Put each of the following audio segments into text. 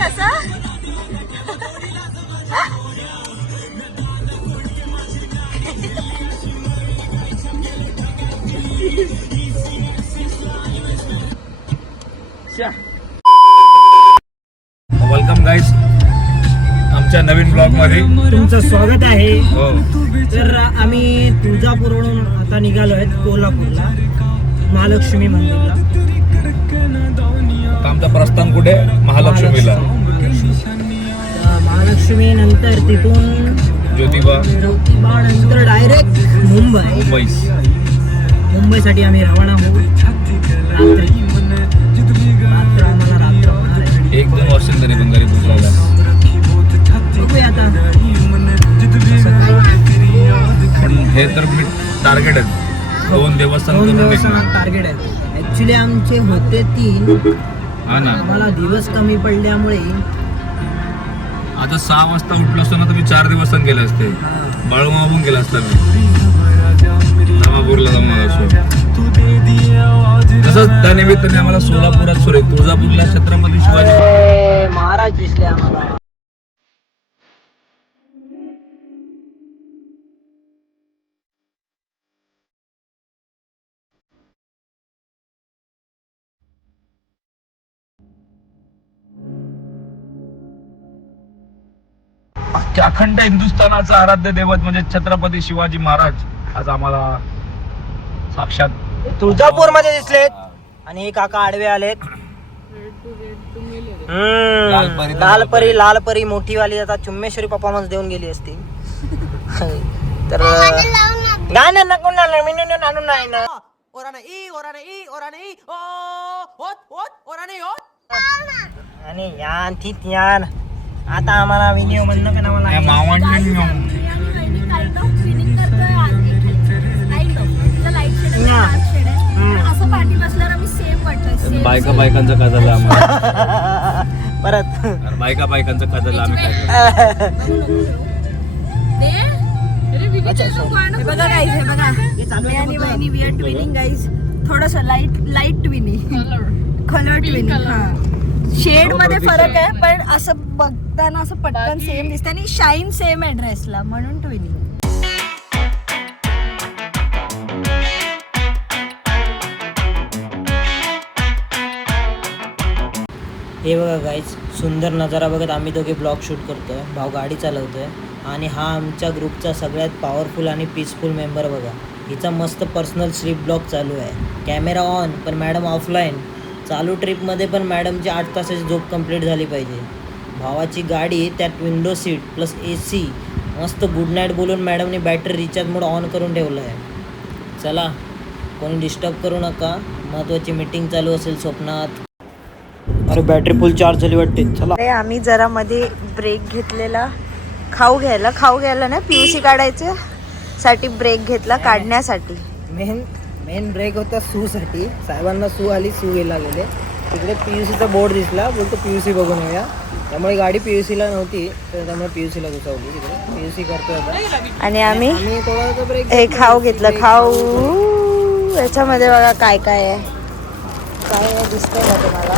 कसं welcome guys आमच्या नवीन blog मध्ये तुमचं स्वागत आहे. हो. तर आम्ही तुळजापूरवरून आता निघालो आहेत कोल्हापूरला महालक्ष्मी मंदिरला. आता आमचं प्रस्थान कुठे? महालक्ष्मीला. महालक्ष्मी नंतर तिथून ज्योतिबा नंतर डायरेक्ट मुंबईसाठी आम्ही रवाना होऊ. रात्र आम्हाला रात्र होणार आहे. 1-2 वाजता तरी पण घरी पोहोचायला. बघूया आता. पण हे तर मी टार्गेट आहे 2 देवस्थान 2 करून दिवसांना निघणार. टार्गेट आहे. ऍक्च्युली आमचे होते 3. हा ना. आम्हाला दिवस कमी पडल्यामुळे आता 6 वाजता उठलो असतो ना तर मी 4 देवस्थान केले असते. बाळूमामा गेला असता मी नामापूरला जाऊन असो. तसंच त्या निमित्ताने आम्हाला सोलापुरात तुळजापूरला छत्रपती शिवाजी महाराज दिसले आम्हाला. अखंड हिंदुस्थानाचा आराध्य दैवत म्हणजे छत्रपती शिवाजी महाराज आज आम्हाला साक्षात तुळजापूर मध्ये दिसलेत. आणि हे काका आडवे आलेत. लालपरी मोठीवाली आता चुम्मेश्वरी परफॉर्मन्स देऊन गेली असती. तर गाणं नको ना मी आणून नाही ना. आणि यान ती यान आता आम्हाला व्हिडिओ म्हणणं का या मावण्यांनी बायकांचं काय झालं आम्हाला परत बायकांचं काय झालं आम्ही काय बघा गाईज हे बघा मी आणि वहिनी वी आर ट्विनिंग गाईज. थोडस light twinning colour twinning shade मध्ये फरक आहे पण असं बघताना असं पटकन सेम दिसतं आणि शाईन सेम आहे ड्रेसला म्हणून ट्विनिंग. हे बघा गाईज सुंदर नजारा बघत आम्ही दोघे ब्लॉग शूट करतोय. भाऊ गाडी चालवतोय आणि हा आमच्या ग्रुपचा सगळ्यात पॉवरफुल आणि पीसफुल मेंबर बघा. हिचा मस्त पर्सनल स्लीप ब्लॉग चालू आहे. कॅमेरा ऑन पण मॅडम ऑफलाईन. चालू ट्रिपमध्ये पण मॅडमची 8 तासाची झोप कंप्लीट झाली पाहिजे. भावाची गाडी त्यात विंडो सीट प्लस AC. मस्त गुड नाईट बोलून मॅडमने बॅटरी रिचार्ज मोड ऑन करून ठेवलं आहे. चला कोणी डिस्टर्ब करू नका. महत्त्वाची मीटिंग चालू असेल स्वप्नात. अरे बॅटरी फुल चार्ज झाली वाटते. चला अरे आम्ही जरा मध्ये ब्रेक घेतलेला खाऊ घ्यायला ना PUC काढायच्या साठी ब्रेक घेतला काढण्यासाठी. मेन ब्रेक होता साठी. साहेबांना आली घ्यायला गेले. तिकडे PUCचा बोर्ड दिसला. बोलतो PUC बघून येऊया. त्यामुळे गाडी PUCला नव्हती तर त्यामुळे PUCला घुसवली. तिकडे PUC करतोय आता. आणि आम्ही थोडासा ब्रेक हे खाऊ घेतलं. खाऊ याच्यामध्ये बघा काय काय आहे. काय दिसतंय का तुम्हाला?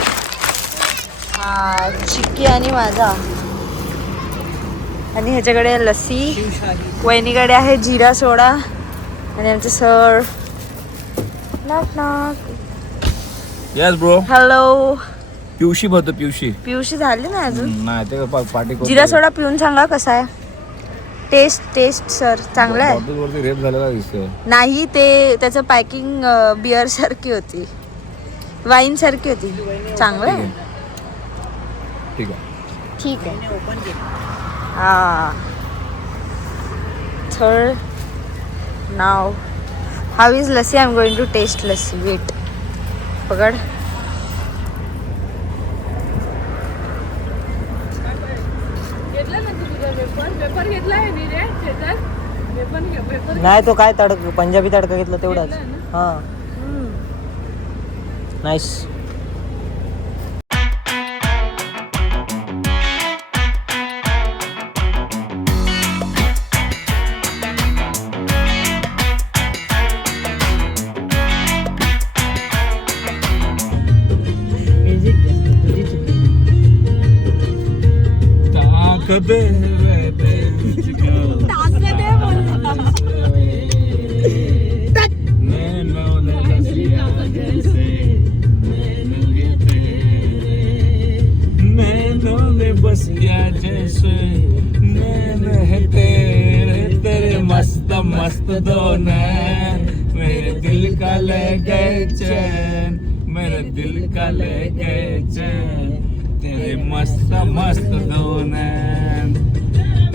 हा चिक्की आणि माझा. आणि ह्याच्याकडे लस्सी. वहिनीकडे आहे जिरा सोडा. आणि आमचे sir knock knock. Yes bro. Hello. पिवशी भरतो पिवशी झाली ना अजून. नाही ते पार्टी जिरा सोडा पिऊन सांगा कसा आहे टेस्ट सर. चांगला आहे. वरती रेप झालेला दिसतोय. नाही ते त्याचं पॅकिंग बिअर सारखी होती. वाईन सारखी होती. चांगलं आहे. ठीक आहे. हा थर्ड नाव how is lassi. I am going to taste lassi. Wait पकड. नाही तो काय पंजाबी तडका घेतला तेवढाच. हा नाईस. खदे रहते नैनों ने रसिया जैसे नैनों ने बस गया जैसे नैन है तेरे तेरे मस्त मस्त दो नैन मेरे दिल का ले गए चैन मेरे दिल का ले गए चैन तेरे मस्त मस्त दो नैन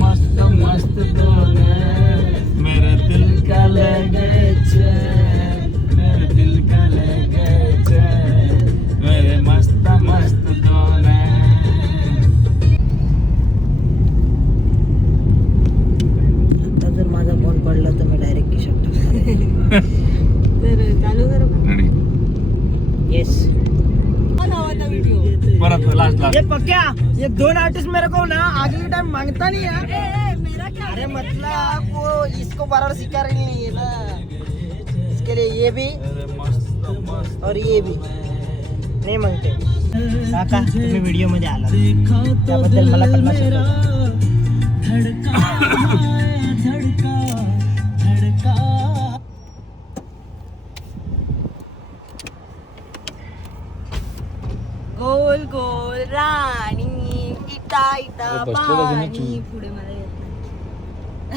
मस्त मस्त दो नैन मेरे दिल का ले गए चैन मेरे दिल का ले गए चैन मेरे मस्त मस्त दो नैन. आता जर माझा फोन पडला तर मी डायरेक्ट खिशात टाकतो. तर चालू कर. येस. परत लास्ट ये पक्या ये 2 आर्टिस्ट मेरे को ना अगली टाइम मांगता नहीं है. अरे मतलब वो इसको बराबर सिखा रही नहीं है ना इसके लिए ये भी और ये भी नहीं मांगते. काका तुम्ही व्हिडिओ मध्ये आला त्याबद्दल मला पन्नास गोल गोल राणी इटा इटा बसलो तर पाणी तुम्ही. पुढे मला येत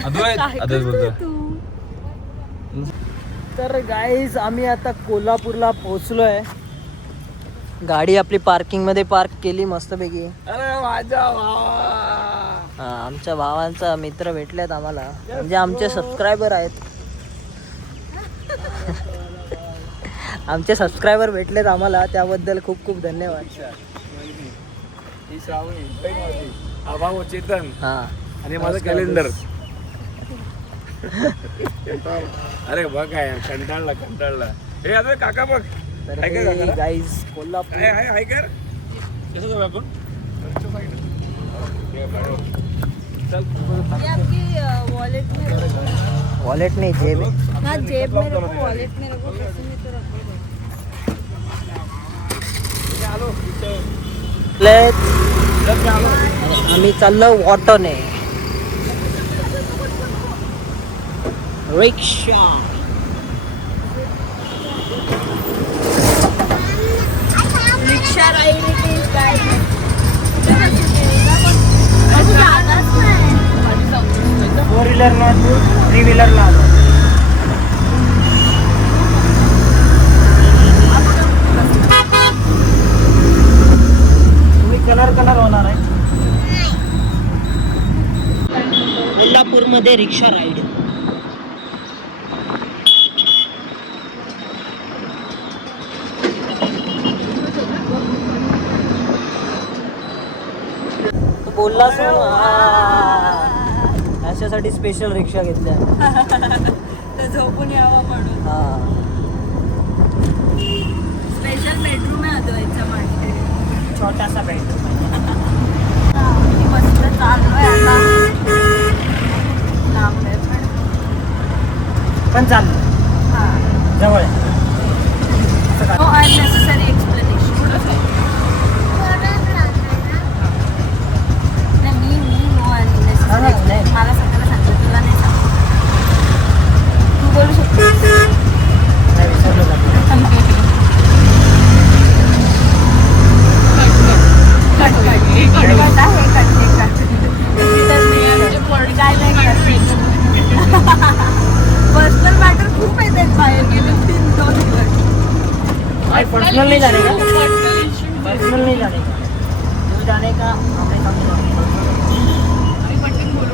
अद्वैत नाही. अद्वैत बोलतोय तू तर गाईज आम्ही आता कोल्हापूरला पोहोचलोय. गाडी आपली पार्किंग मध्ये पार्क केली मस्तपैकी. अरे माझ्या हा, आमच्या भावांचा मित्र भेटलेत आम्हाला म्हणजे आमचे सबस्क्रायबर आहेत. आमचे सबस्क्रायबर भेटलेत आम्हाला त्याबद्दल खूप खूप धन्यवाद. ही श्रावणी अभाव चेतन हा आणि माझं कॅलेंडर. अरे बघ काय कंटाळला हे आता काका बघ तर हाय का काका? गाईज कोल्हापूर हाय कर कसं जाऊ आपण चल ये आपकी वॉलेट में रखो. वॉलेट नाही जेब आहे. हाँ जेब में रखो वॉलेट में रखो किसी में तो रखो. आम्ही चाललो ऑटोने. रिक्षा रिक्षा राईड इट इज गाइस. असं जागाच नाही. 4 व्हीलर ना 3 व्हीलर ना आलो. तुम्ही कलर होणार आहे. कोल्हापूरमध्ये रिक्षा राईड. बोललास त्याच्यासाठी स्पेशल रिक्षा घेतल्या. तर झोपून यावं म्हणून. हा स्पेशल बेडरूम आहे अद्वैतचा मांडे. छोटासा बेडरूम. मस्त चाललोय आता. लांब आहे पण चाललं हा. जवळ आहे. Know unnecessary explanation. Me know unnecessary. मला सगळ्याला सांगतो तुला नाही सांगतो. तू बोलू शकतोस. नाही विसरलो जातो. पर्सनल मॅटर खूप आहे ते बाहेर गेले 3-2 दिवस. पर्सनल नहीं जाने का. पर्सनल नहीं जाने का. तू जाने का हमें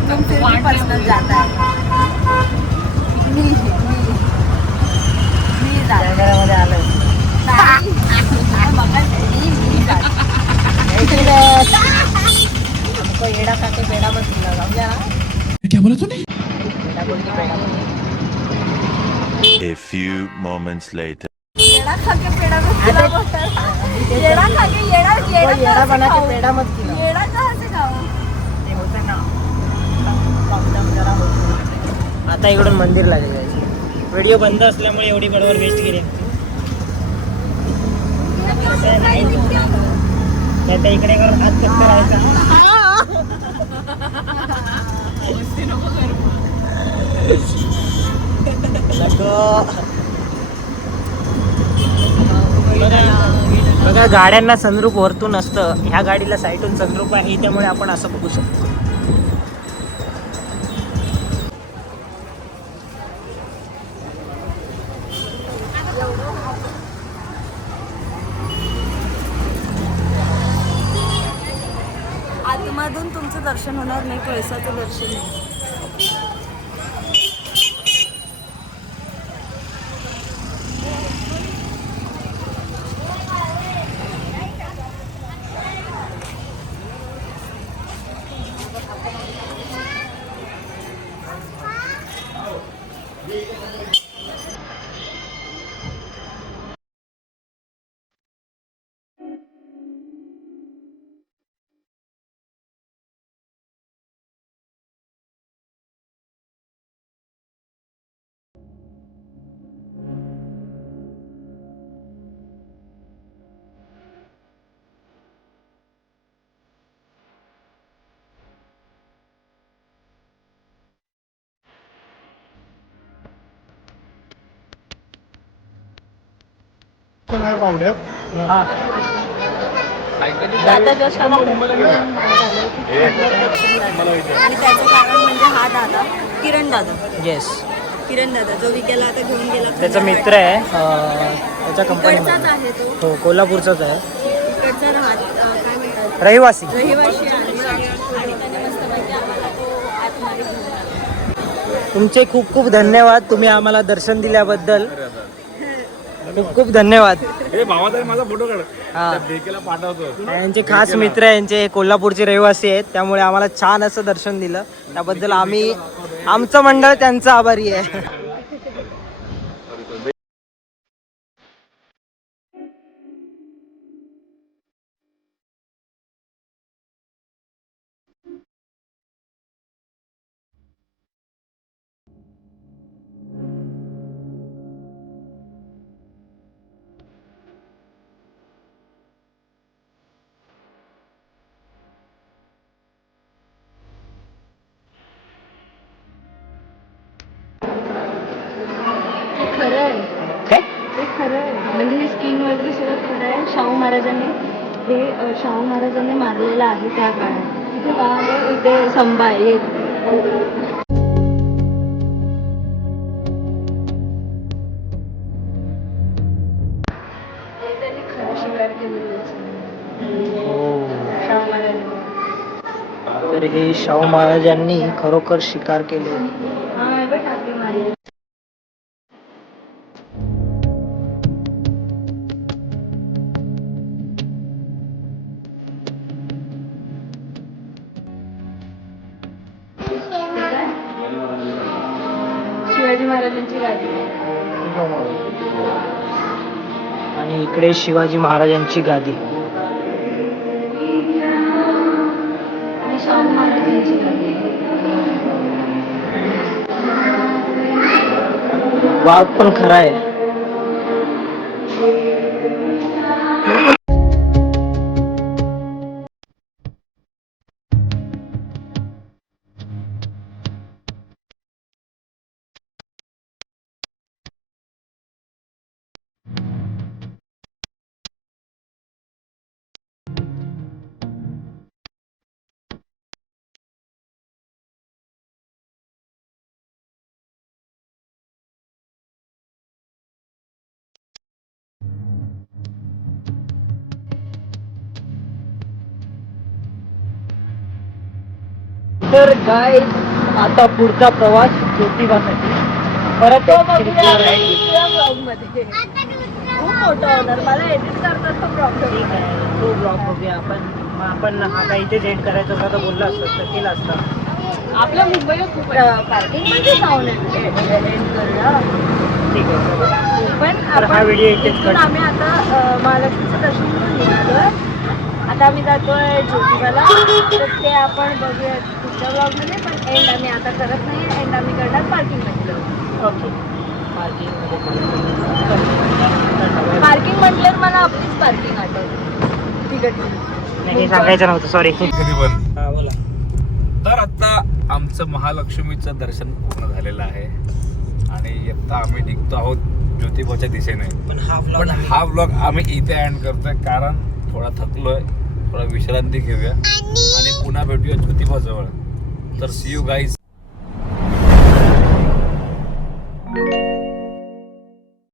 तुम फिर भी पर्सनल जाता है. मी जाते. घरामध्ये आलोय. हमको येड़ा खाके पेड़ा मत खिला. समझा ना. क्या बोला तूने? पेड़ा बोल के पेड़ा मत. A few moments later. येड़ा खा के पेड़ा मत खिलाओ. येड़ा खा के हमको येड़ा बना के पेड़ा मत खिला. येड़ा कहाँ से खाओ. ते होतं ना. कम जरा होतं. आता इकडून मंदिरला जायचं. व्हिडिओ बंद असल्यामुळे एवढी बरोबर वेस्ट केली. आता इकडे करून हात कट करायचा. बघा गाड्यांना सनरूफ वरतून असतं, ह्या गाडीला साईडून सनरूफ आहे, त्यामुळे आपण असं बघू शकतो. आतमधून तुमचं दर्शन होणार नाही, कळसाचं दर्शन आहे. दादा जस्ट आणि त्याचं कारण म्हणजे हा दादा किरण दादा. येस, किरण दादा जो विकेला आता घेऊन गेला, त्याचा मित्र आहे, त्याच्या कंपनीमध्ये. इकडचाच आहे तो, हो, कोल्हापूरचाच आहे, इकडचा काय म्हणतात रहिवासी. रहिवाशी आहे. आणि त्याने मस्तपैकी आम्हाला तो आतमध्ये घेऊन आला. तुमचे खूप खूप धन्यवाद, तुम्ही आम्हाला दर्शन दिल्याबद्दल खूप खूप धन्यवाद. भावा तरी माझा फोटो काढ, हा, बेकेला पाठवतो. यांचे खास मित्र आहे, यांचे कोल्हापूरचे रहिवासी आहेत, त्यामुळे आम्हाला छान असं दर्शन दिलं. त्याबद्दल आम्ही, आमचं मंडळ त्यांचं आभारी आहे. खरं आहे, काय? ते खरं आहे. म्हणजे ही स्किन वगैरे सगळं खरं आहे. शाहू महाराजांनी हे शाहू महाराजांनी मारलेलं आहे त्या काळात. इथे गावाला इथे संभा आहे. त्यांनी खरं शिकार केलेलं शाहू महाराजांनी. तर हे शाहू महाराजांनी खरोखर शिकार केले. हा बघ टाकली मारली. शिवाजी महाराजांची गादी आणि इकडे शिवाजी महाराजांची गादी. आणि शाहू महाराजांची गादी. वाघ पण खरा आहे. तर काय आता पुढचा प्रवास ज्योतिबासाठी. परत तो बघूया दुसऱ्या ब्लॉगमध्ये. खूप मोठा होणार, मला एडिट करतात तो प्रॉब्लेम. ठीक आहे, तो ब्लॉग बघूया आपण. मग आपण हा काही इथेच एंड करायचं होता तर बोलला असतं तर केलं असतं. आपल्या मुंबईला खूप पार्किंग मध्ये जाऊन एंड करूया. ठीक आहे, पण तर हा व्हिडिओ इथेच इथून कट. आम्ही आता महालक्ष्मीचं दर्शन करून निघालोय. आता आम्ही जातोय ज्योतिबाला, तर ते आपण बघूया पुढच्या ब्लॉगमध्ये. पण एंड आम्ही आता करत नाही, एंड आम्ही करणार पार्किंगमध्ये. ओके, पार्किंगमध्ये पार्किंग म्हटल्यावर मला आपलीच पार्किंग आठवते तिकडची. नाही, हे सांगायचं नव्हतं, सॉरी. कधी पण हा, बोला. तर आता आमचं आजचं महालक्ष्मीचं दर्शन पूर्ण झालेलं आहे आणि आता आम्ही निघतो आहोत ज्योतिबाच्या दिशेने. पण हा व्लॉग आम्ही इथे एंड करतोय कारण थोडा थकलोय, थोडा विश्रांती घेऊया आणि पुन्हा भेटूया ज्योतिबाजवळ. तर सी यू गाईज